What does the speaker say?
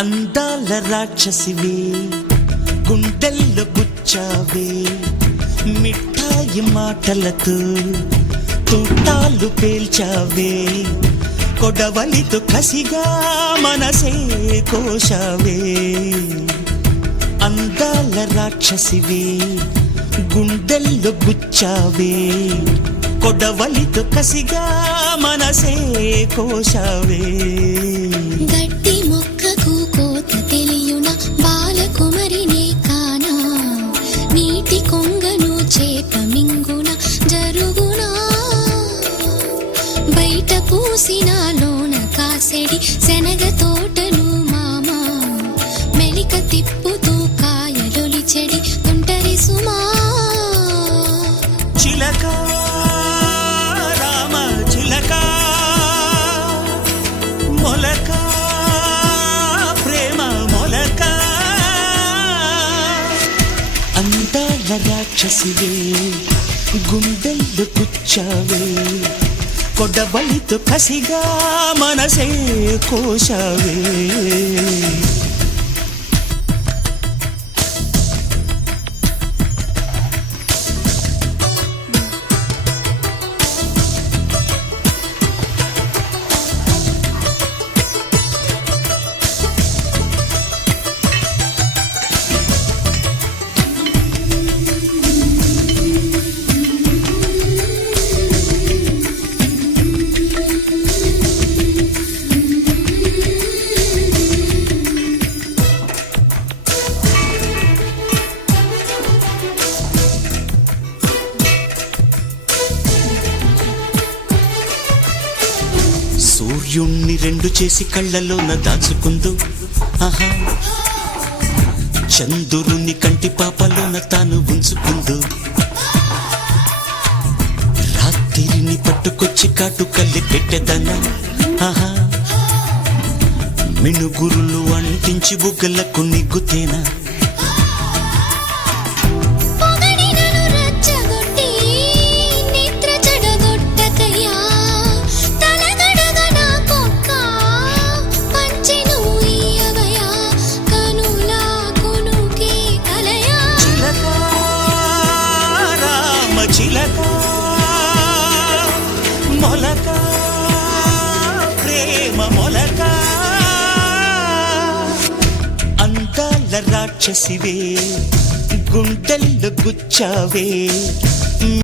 అందాల రాక్షసివే గుండెల్లో గుచ్చావే మిఠాయి మాటలతో తూటాలు పేల్చావే కొడవలితో కసిగా మనసే కోశావే అందాల రాక్షసివే గుండెల్లో గుచ్చావే కొడవలితో కసిగా మనసే కోశావే గట్టి మొక్కకు కోత తెలియున బాలకుమరినే కానా నీటి కొంగను చేప మింగున జరుగునా బయట పూసిన లోన కాసెడి శనగ తోటను మామ మెలిక తిప్పుతూ కాయలొలి చెడి తుంటరి సుమా చిలక రామ చిలక మొలక ప్రేమ మొలక అందాల రాక్షసివే గుండెల్లో గుచ్చావే కొడవలితో కసిగా మనసే కోశావే సూర్యుణ్ణి రెండు చేసి కళ్ళలోన దాచుకుందు ఆహా చంద్రుని కంటి పాపలోన తాను ఉంచుకుందు రాత్రిని పట్టుకొచ్చి కాటు కళ్ళి పెట్టెదన ఆహా మినుగురులు అంటించి బుగ్గలకు నిగ్గుతేనా చిలక మొలక ప్రేమ మొలక అందాల రాక్షసివే గుండెల్లో గుచ్చావే